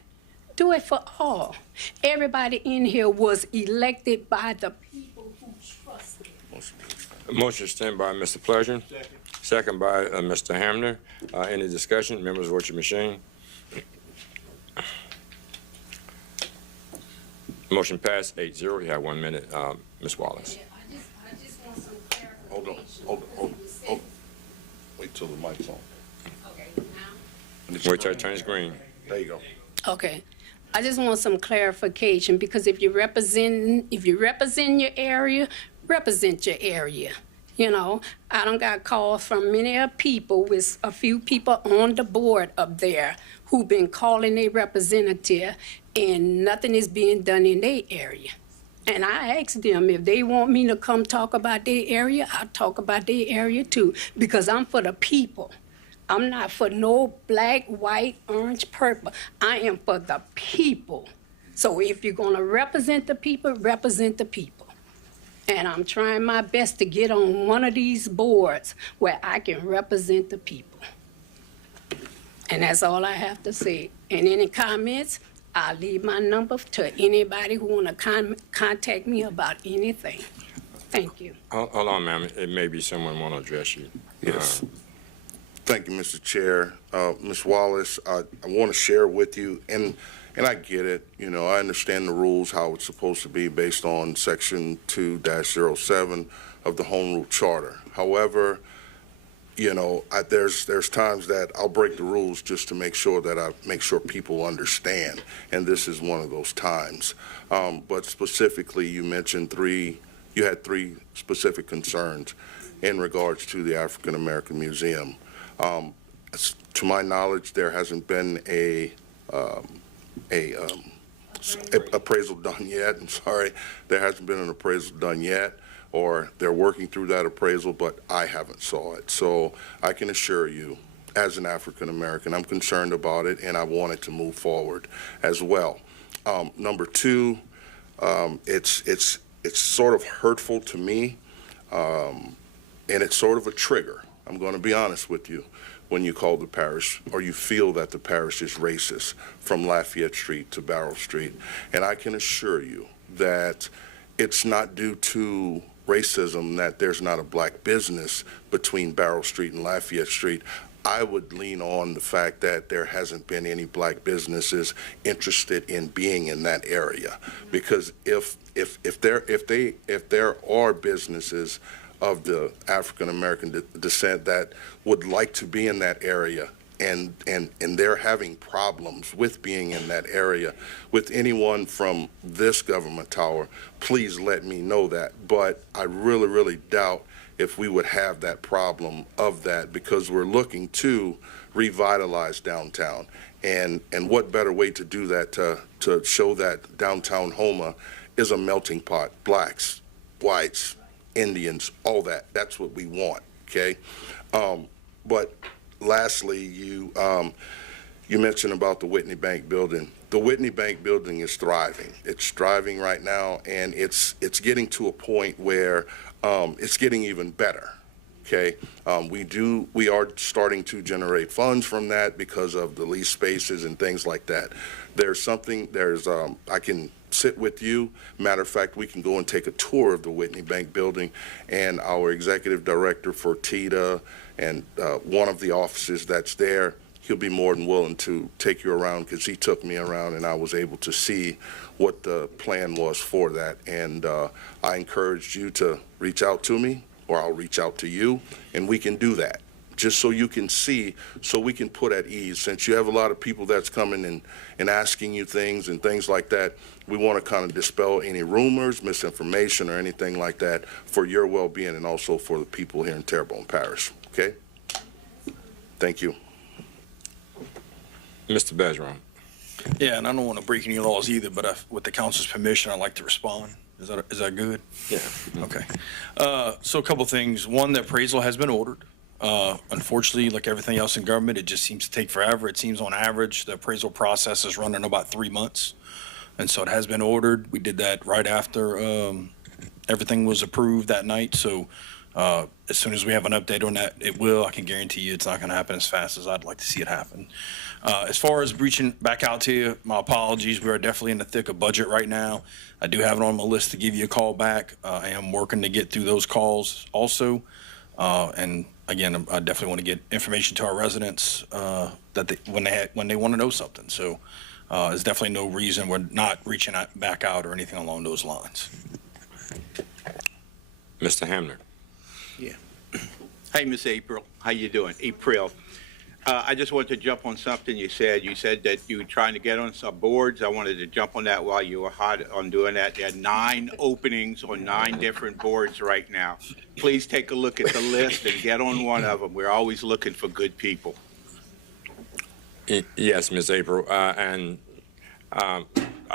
Do it for all. Everybody in here was elected by the people who trusted. Motion stand by Mr. Pleasure. Second by Mr. Hamner. Any discussion? Members, vote your machine. Motion passed 8-0. You have 1 minute, Ms. Wallace. Hold on. Wait till the mic's on. Wait till it turns green. There you go. Okay. I just want some clarification because if you represent your area, represent your area. You know, I done got calls from many people with a few people on the board up there who've been calling their representative and nothing is being done in their area. And I asked them if they want me to come talk about their area, I'll talk about their area too, because I'm for the people. I'm not for no black, white, orange, purple. I am for the people. So if you're gonna represent the people, represent the people. And I'm trying my best to get on one of these boards where I can represent the people. And that's all I have to say. And any comments, I'll leave my number to anybody who wanna contact me about anything. Thank you. Hold on, ma'am. It may be someone want to address you. Yes. Thank you, Mr. Chair. Ms. Wallace, I want to share with you, and I get it, you know, I understand the rules, how it's supposed to be based on Section 2-07 of the Home Rule Charter. However, you know, there's times that I'll break the rules just to make sure that I make sure people understand, and this is one of those times. But specifically, you mentioned you had three specific concerns in regards to the African American Museum. To my knowledge, there hasn't been a appraisal done yet. I'm sorry, there hasn't been an appraisal done yet, or they're working through that appraisal, but I haven't saw it. So I can assure you, as an African American, I'm concerned about it, and I want it to move forward as well. Number two, it's sort of hurtful to me, and it's sort of a trigger. I'm going to be honest with you. When you call the parish, or you feel that the parish is racist from Lafayette Street to Barrow Street. And I can assure you that it's not due to racism that there's not a black business between Barrow Street and Lafayette Street. I would lean on the fact that there hasn't been any black businesses interested in being in that area. Because if there are businesses of the African American descent that would like to be in that area, and they're having problems with being in that area with anyone from this government tower, please let me know that. But I really, really doubt if we would have that problem of that, because we're looking to revitalize downtown. And what better way to do that to show that downtown Houma is a melting pot, blacks, whites, Indians, all that. That's what we want, okay? But lastly, you mentioned about the Whitney Bank building. The Whitney Bank building is thriving. It's thriving right now, and it's getting to a point where it's getting even better, okay? We are starting to generate funds from that because of the lease spaces and things like that. I can sit with you. Matter of fact, we can go and take a tour of the Whitney Bank building, and our executive director for TITA and one of the offices that's there, he'll be more than willing to take you around, because he took me around and I was able to see what the plan was for that. And I encouraged you to reach out to me, or I'll reach out to you, and we can do that. Just so you can see, so we can put at ease. Since you have a lot of people that's coming and asking you things and things like that, we want to kind of dispel any rumors, misinformation, or anything like that for your well-being, and also for the people here in Terrebonne Parish, okay? Thank you. Mr. Bergeron. Yeah, and I don't want to break any laws either, but with the council's permission, I'd like to respond. Is that good? Yeah. Okay. So a couple things. One, the appraisal has been ordered. Unfortunately, like everything else in government, it just seems to take forever. It seems on average the appraisal process is running about 3 months. And so it has been ordered. We did that right after everything was approved that night. So as soon as we have an update on that, it will. I can guarantee you it's not going to happen as fast as I'd like to see it happen. As far as reaching back out to you, my apologies. We are definitely in the thick of budget right now. I do have it on my list to give you a call back. I am working to get through those calls also. And again, I definitely want to get information to our residents when they want to know something. So There's definitely no reason we're not reaching back out or anything along those lines. Mr. Hamner. Hey, Miss April. How you doing? April. I just wanted to jump on something you said. You said that you were trying to get on some boards. I wanted to jump on that while you were hot on doing that. There are 9 openings on 9 different boards right now. Please take a look at the list and get on one of them. We're always looking for good people. Yes, Ms. April. I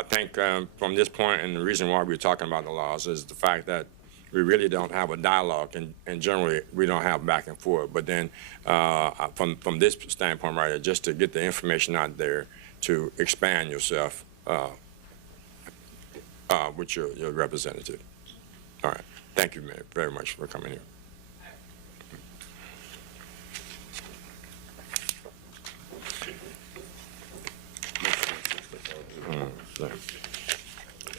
think from this point, and the reason why we're talking about the laws is the fact that we really don't have a dialogue, and generally we don't have back and forth. But then from this standpoint right here, just to get the information out there to expand yourself with your representative. All right. Thank you very much for coming here.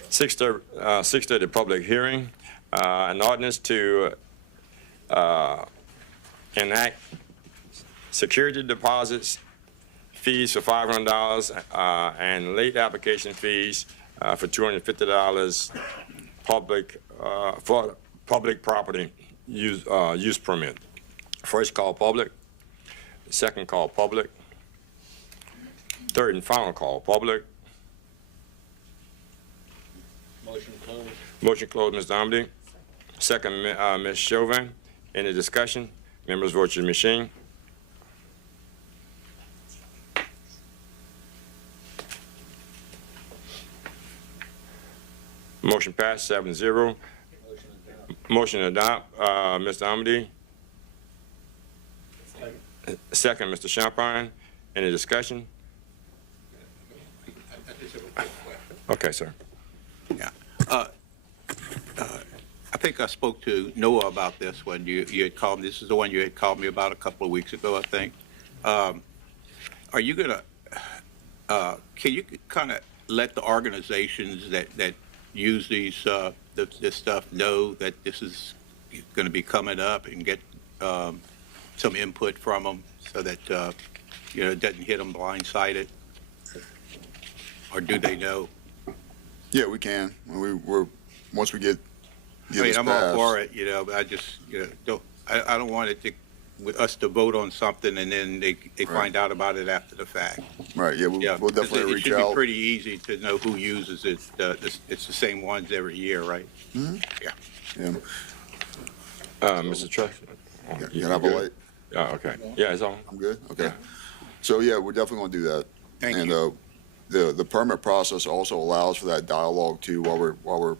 Six thirty public hearing. An ordinance to enact security deposits, fees for $500, and late application fees for $250 for public property use permit. First call public, second call public, third and final call public. Motion closed. Motion closed, Mr. Amity. Second, Ms. Chauvin. Any discussion? Members, vote your machine. Motion passed 7-0. Motion to adopt, Mr. Amity. Second, Mr. Champagne. Any discussion? Okay, sir. Yeah. I think I spoke to Noah about this when you had called me. This is the one you had called me about a couple of weeks ago, I think. Are you going to, can you kind of let the organizations that use these, this stuff know that this is going to be coming up and get some input from them so that, it doesn't hit them blindsided? Or do they know? Yeah, we can. We're once we get I'm all for it, but I just, I don't want it to, with us to vote on something and then they find out about it after the fact. Right. Yeah, we'll definitely reach out. It should be pretty easy to know who uses it. It's the same ones every year, right? Mm-hmm. Yeah. Yeah. Mr. Truck. You can have a light. Okay. Yeah, it's on. I'm good. Okay. So yeah, we're definitely going to do that. Thank you. The permit process also allows for that dialogue too while we're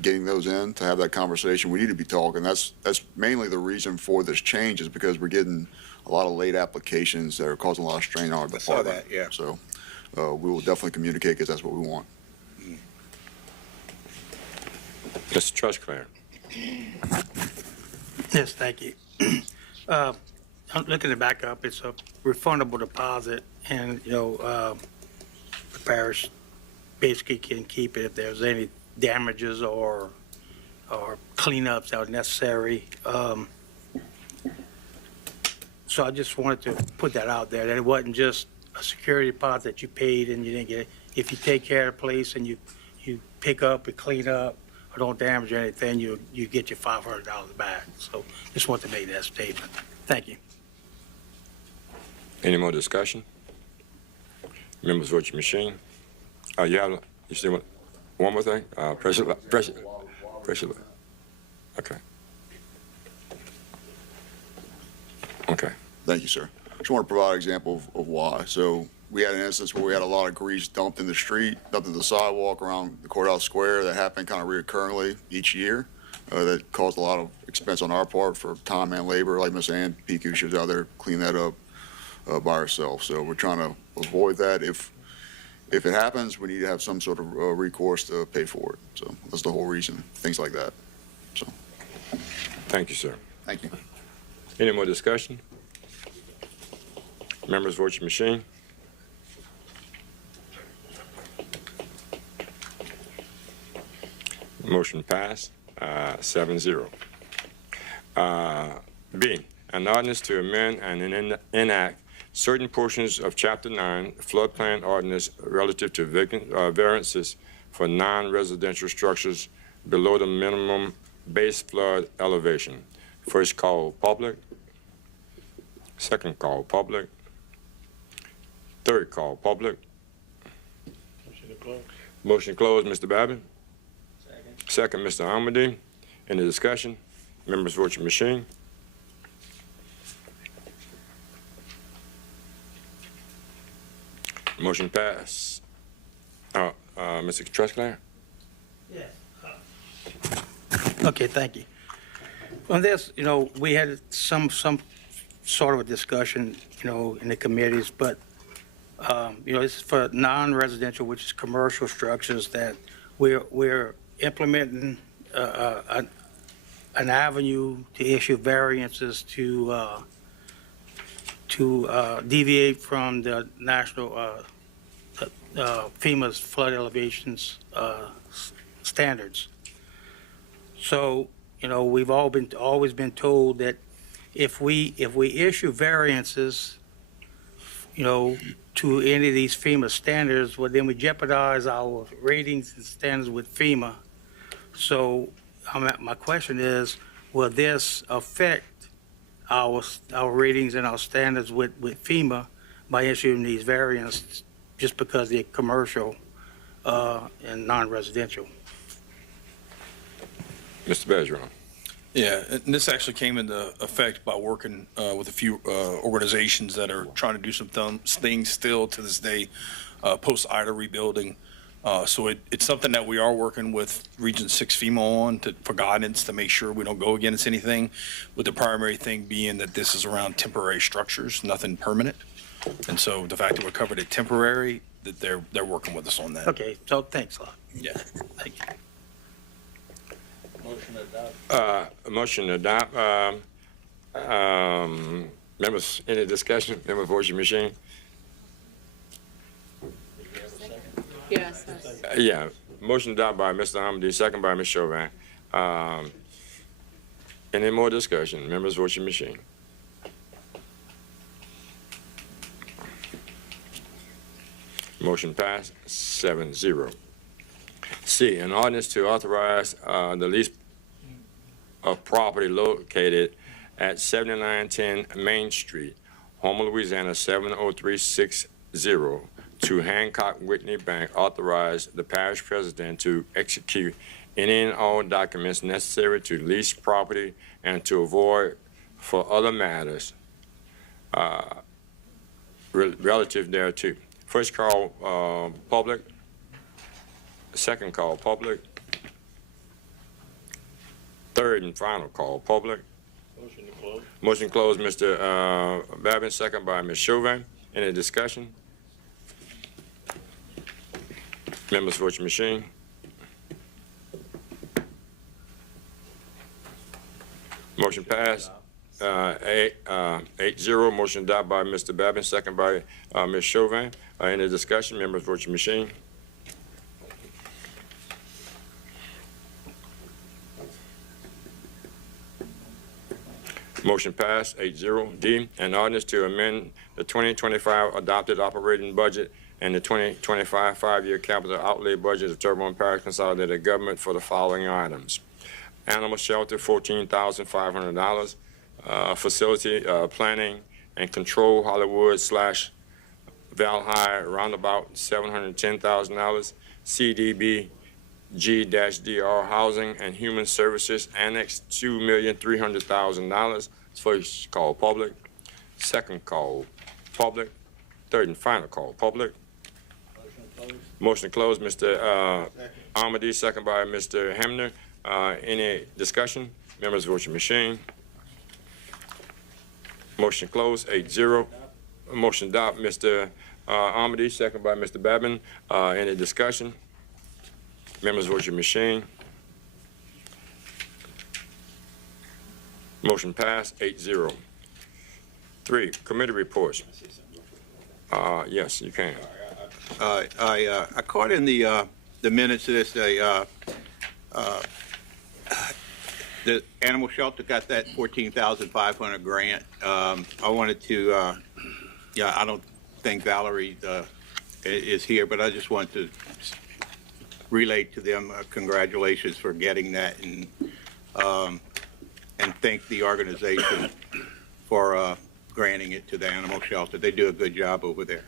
getting those in to have that conversation. We need to be talking. That's mainly the reason for this change is because we're getting a lot of late applications that are causing a lot of strain on our department. I saw that, yeah. So we will definitely communicate because that's what we want. Mr. Trustclair. Yes, thank you. I'm looking to back up. It's a refundable deposit, and the parish basically can keep it if there's any damages or cleanups that are necessary. So I just wanted to put that out there, that it wasn't just a security deposit that you paid and you didn't get it. If you take care of the place and you pick up and clean up or don't damage anything, you get your $500 back. So just want to make that statement. Thank you. Any more discussion? Members, vote your machine. You still want one more thing? Pressure. Okay. Okay. Thank you, sir. Just want to provide an example of why. So we had an instance where we had a lot of grease dumped in the street, dumped in the sidewalk around the courthouse square. That happened kind of reoccurringly each year. That caused a lot of expense on our part for time and labor. Like Ms. Ann PQ, she was out there cleaning that up by herself. So we're trying to avoid that. If it happens, we need to have some sort of recourse to pay for it. So that's the whole reason, things like that. So. Thank you, sir. Thank you. Any more discussion? Members, vote your machine. Motion passed, 7-0. B, an ordinance to amend and enact certain portions of Chapter 9 floodplain ordinance relative to variances for non-residential structures below the minimum base flood elevation. First call, public. Second call, public. Third call, public. Motion closed, Mr. Babin. Second, Mr. Amady. Any discussion? Members vote your machine. Motion pass. Mr. Trusclair? Yes. Okay, thank you. On this, we had some sort of a discussion, in the committees, but, this is for non-residential, which is commercial structures, that we're implementing an avenue to issue variances to deviate from the national FEMA's flood elevations standards. So, we've always been told that if we issue variances, to any of these FEMA standards, well, then we jeopardize our ratings and standards with FEMA. So, my question is, will this affect our ratings and our standards with FEMA by issuing these variants just because they're commercial and non-residential? Mr. Bergeron. Yeah, and this actually came into effect by working with a few organizations that are trying to do some things still to this day, post-Ida rebuilding. So it's something that we are working with Region 6 FEMA on for guidance to make sure we don't go against anything, with the primary thing being that this is around temporary structures, nothing permanent. And so the fact that we're covered at temporary, that they're working with us on that. Okay, so thanks a lot. Yeah. Thank you. Motion to adopt. Members, any discussion? Member, vote your machine. Yes. Yeah. Motion to adopt by Mr. Amady, second by Ms. Chauvin. Any more discussion? Members, vote your machine. Motion passed 7-0. C, an ordinance to authorize the lease of property located at 7910 Main Street, Houma, Louisiana 70360, to Hancock Whitney Bank. Authorize the parish president to execute any and all documents necessary to lease property and to avoid for other matters relative thereto. First call, public. Second call, public. Third and final call, public. Motion to close. Motion closed, Mr. Babin, second by Ms. Chauvin. Any discussion? Members, vote your machine. Motion passed. 8-0. Motion adopted by Mr. Babin, second by Ms. Chauvin. Any discussion? Members, vote your machine. Motion passed, 8-0. D, an ordinance to amend the 2025 adopted operating budget and the 2025 five-year capital outlay budget of Terrebonne Parish Consolidated Government for the following items. Animal shelter, $14,500. Facility planning and control, Hollywood / Valhalla roundabout, $710,000. CDB G-DR Housing and Human Services Annex, $2,300,000. First call, public. Second call, public. Third and final call, public. Motion closed, Mr. Amady, second by Mr. Hamner. Any discussion? Members, vote your machine. Motion closed, 8-0. Motion adopt, Mr. Amady, second by Mr. Babin. Any discussion? Members, vote your machine. Motion passed, 8-0. 3, committee reports. Yes, you can. I caught in the minutes of this, the animal shelter got that $14,500 grant. I wanted to Yeah, I don't think Valerie is here, but I just want to relate to them congratulations for getting that, and thank the organization for granting it to the animal shelter. They do a good job over there.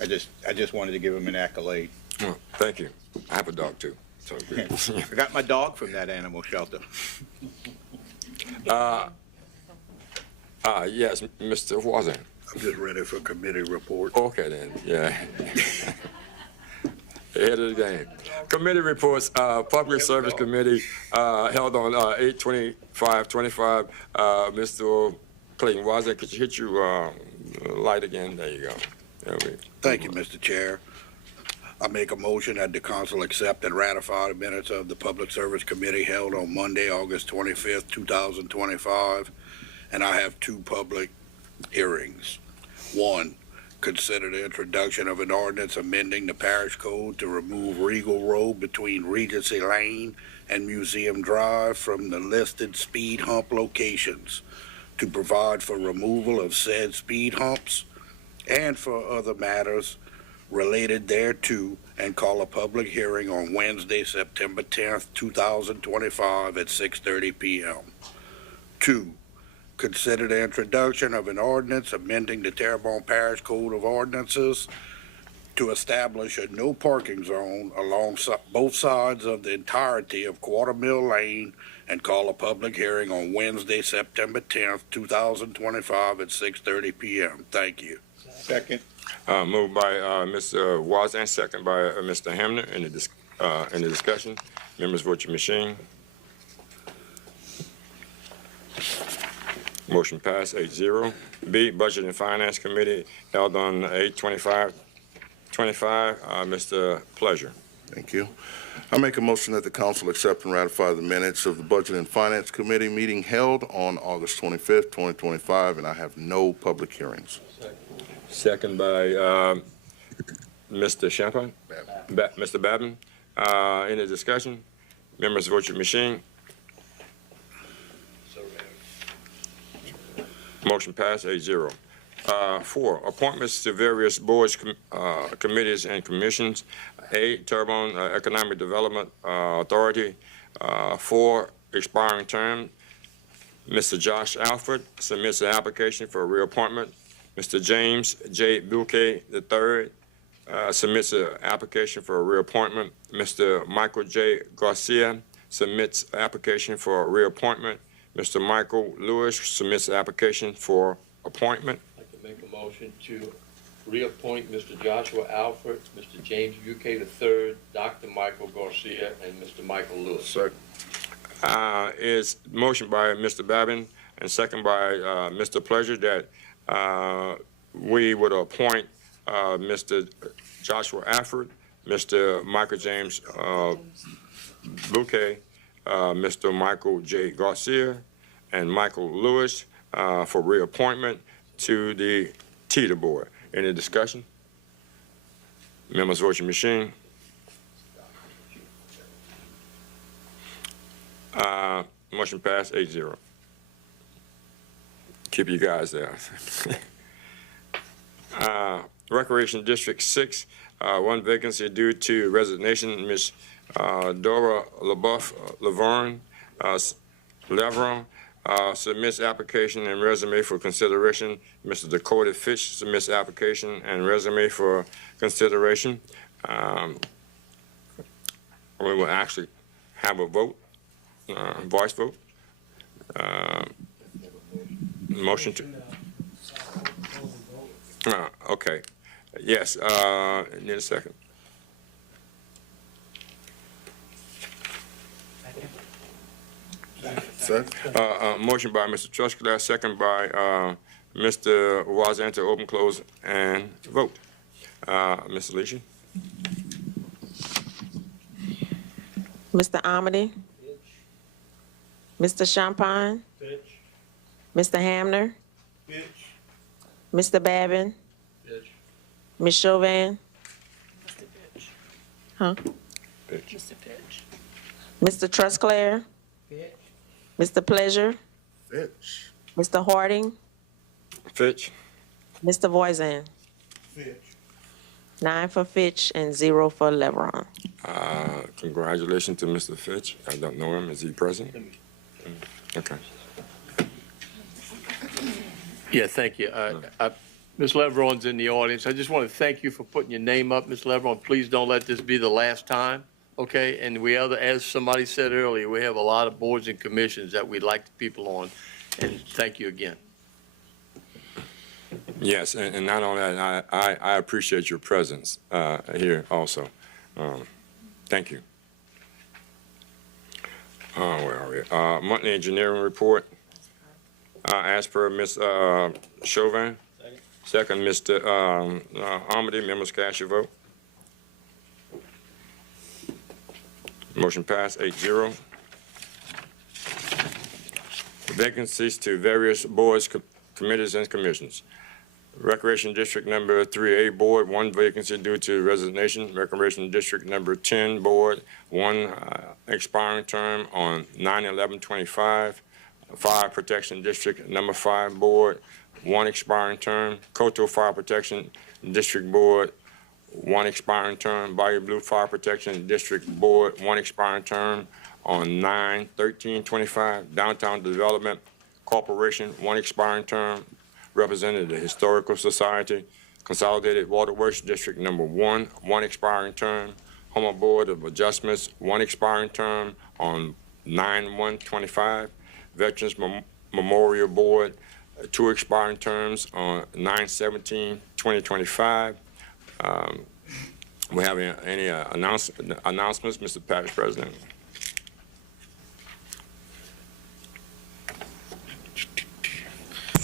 I just wanted to give them an accolade. Oh, thank you. I have a dog too. So I got my dog from that animal shelter. Yes, Mr. Wazan. I'm just ready for committee report. Okay then, yeah. Ahead of the game. Committee reports, Public Service Committee held on 8/25/25. Mr. Clayton Wazan, could you hit your light again? There you go. Thank you, Mr. Chair. I make a motion that the council accept and ratify the minutes of the Public Service Committee held on Monday, August 25th, 2025. And I have two public hearings. One, consider the introduction of an ordinance amending the parish code to remove Regal Road between Regency Lane and Museum Drive from the listed speed hump locations, to provide for removal of said speed humps and for other matters related thereto, and call a public hearing on Wednesday, September 10th, 2025 at 6:30 p.m. Two, consider the introduction of an ordinance amending the Terrebonne Parish Code of Ordinances to establish a no parking zone along both sides of the entirety of Quartermill Lane, and call a public hearing on Wednesday, September 10th, 2025 at 6:30 p.m. Thank you. Second. Moved by Mr. Wazan, second by Mr. Hamner. In the discussion, members vote your machine. Motion passed 8-0. B, Budget and Finance Committee held on 8/25/25. Mr. Pleasure. Thank you. I make a motion that the council accept and ratify the minutes of the Budget and Finance Committee meeting held on August 25th, 2025, and I have no public hearings. Second by Mr. Champagne? Mr. Babin. Any discussion? Members vote your machine. Motion passed 8-0. 4, appointments to various boards, committees, and commissions. A, Terrebonne Economic Development Authority, 4 expiring term. Mr. Josh Alford submits an application for reappointment. Mr. James J. Bouquet III submits an application for reappointment. Mr. Michael J. Garcia submits an application for reappointment. Mr. Michael Lewis submits an application for appointment. I'd like to make a motion to reappoint Mr. Joshua Alford, Mr. James Bouquet III, Dr. Michael Garcia, and Mr. Michael Lewis. Second. Is motion by Mr. Babin and second by Mr. Pleasure that we would appoint Mr. Joshua Alford, Mr. Michael James Bouquet, Mr. Michael J. Garcia, and Michael Lewis for reappointment to the TETA Board. Any discussion? Members vote your machine. Motion passed 8-0. Keep you guys there. Recreation District 6, 1 vacancy due to resignation. Ms. Dora LaBeouf Laverne Levron submits application and resume for consideration. Mr. Dakota Fitch submits application and resume for consideration. We will actually have a vote, voice vote. Motion to. Okay. Yes. Need a second. Motion by Mr. Truscott, second by Mr. Wazan to open, close, and vote. Mr. Leisha. Mr. Amity? Mr. Champagne? Mr. Hamner? Mr. Babin? Ms. Chauvin? Huh? Mr. Fitch. Mr. Trusclair? Mr. Pleasure? Fitch. Mr. Harding? Fitch. Mr. Voisin. Fitch. 9 for Fitch and 0 for Leveron. Congratulations to Mr. Fitch. I don't know him. Is he present? Okay. Yeah, thank you. Ms. Leveron's in the audience. I just want to thank you for putting your name up, Ms. Leveron. Please don't let this be the last time, okay? And as somebody said earlier, we have a lot of boards and commissions that we'd like people on, and thank you again. Yes, and not only that, I appreciate your presence here also. Thank you. Where are we? Monthly engineering report. As per Ms. Chauvin. Second, Mr. Armady. Members cast your vote. Motion passed 8-0. Vacancies to various boards, committees, and commissions. Recreation District Number 3A Board, 1 vacancy due to resignation. Recreation District Number 10 Board, 1 expiring term on 9/11/25. Fire Protection District Number 5 Board, 1 expiring term. Coastal Fire Protection District Board, 1 expiring term. Bayou Blue Fire Protection District Board, 1 expiring term on 9/13/25. Downtown Development Corporation, 1 expiring term. Represented the Historical Society. Consolidated Waterworks District Number 1, 1 expiring term. Houma Board of Adjustments, 1 expiring term on 9/1/25. Veterans Memorial Board, 2 expiring terms on 9/17/2025. We have any announcements, Mr. Parish President?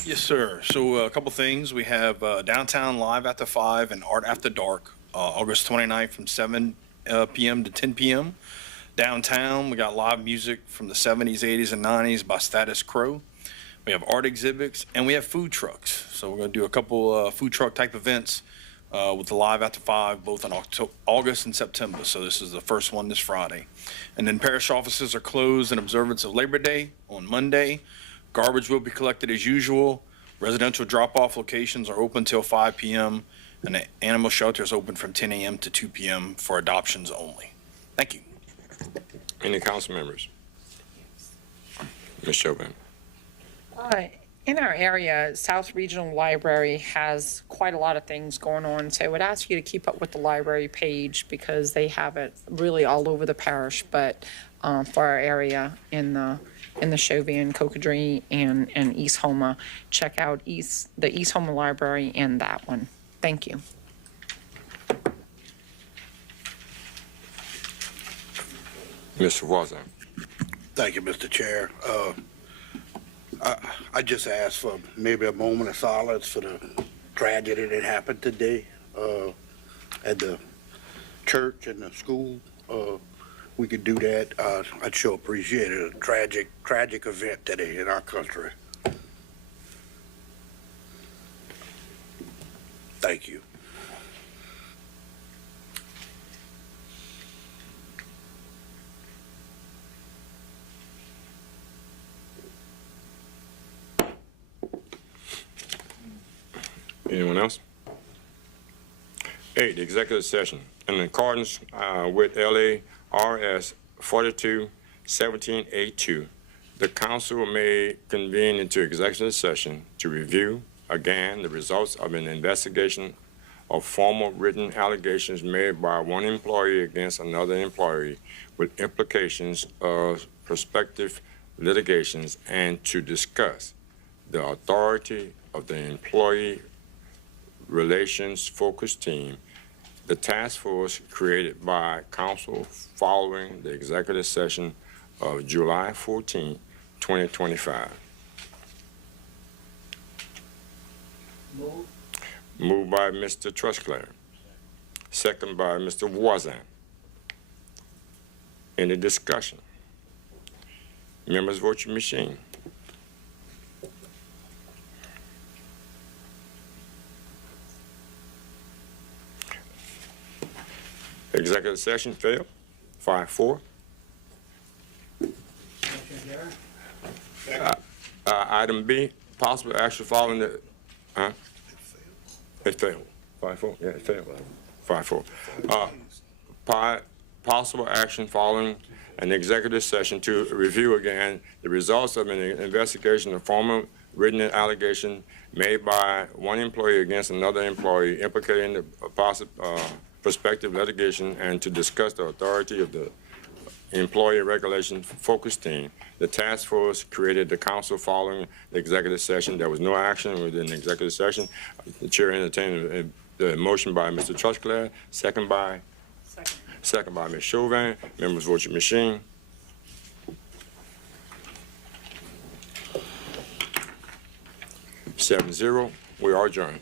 Yes, sir. So a couple things. We have Downtown Live After 5 and Art After Dark, August 29th from 7 p.m. to 10 p.m. Downtown, we got live music from the 70s, 80s, and 90s by Status Quo. We have art exhibits, and we have food trucks. So we're going to do a couple food truck type events with the Live After 5, both in August and September. So this is the first one this Friday. And then parish offices are closed in observance of Labor Day on Monday. Garbage will be collected as usual. Residential drop-off locations are open till 5 p.m. and the animal shelter is open from 10 a.m. to 2 p.m. for adoptions only. Thank you. Any council members? Ms. Chauvin. In our area, South Regional Library has quite a lot of things going on, so I would ask you to keep up with the library page because they have it really all over the parish, but for our area in the Chauvin, Cocodrie, and East Houma, check out the East Houma Library and that one. Thank you. Mr. Voisin. Thank you, Mr. Chair. I just asked for maybe a moment of silence for the tragedy that happened today at the church and the school. We could do that. I'd sure appreciate it. A tragic event today in our country. Thank you. Anyone else? 8, executive session. In accordance with LARS 4217A2, the council may convene into executive session to review, again, the results of an investigation of formal written allegations made by one employee against another employee with implications of prospective litigations, and to discuss the authority of the employee relations focus team, the task force created by council following the executive session of July 14, 2025. Moved by Mr. Trusclair. Second by Mr. Voisin. Any discussion? Members, vote your machine. Executive session failed. 5-4. Item B, possible action following the, It failed. 5-4? Yeah, it failed. 5-4. Possible action following an executive session to review again the results of an investigation of former written allegation made by one employee against another employee implicating the prospective litigation, and to discuss the authority of the employee regulation focus team. The task force created the council following the executive session. There was no action within the executive session. The chair entertained the motion by Mr. Trusclair, second by Ms. Chauvin. Members vote your machine. 7-0. We are adjourned.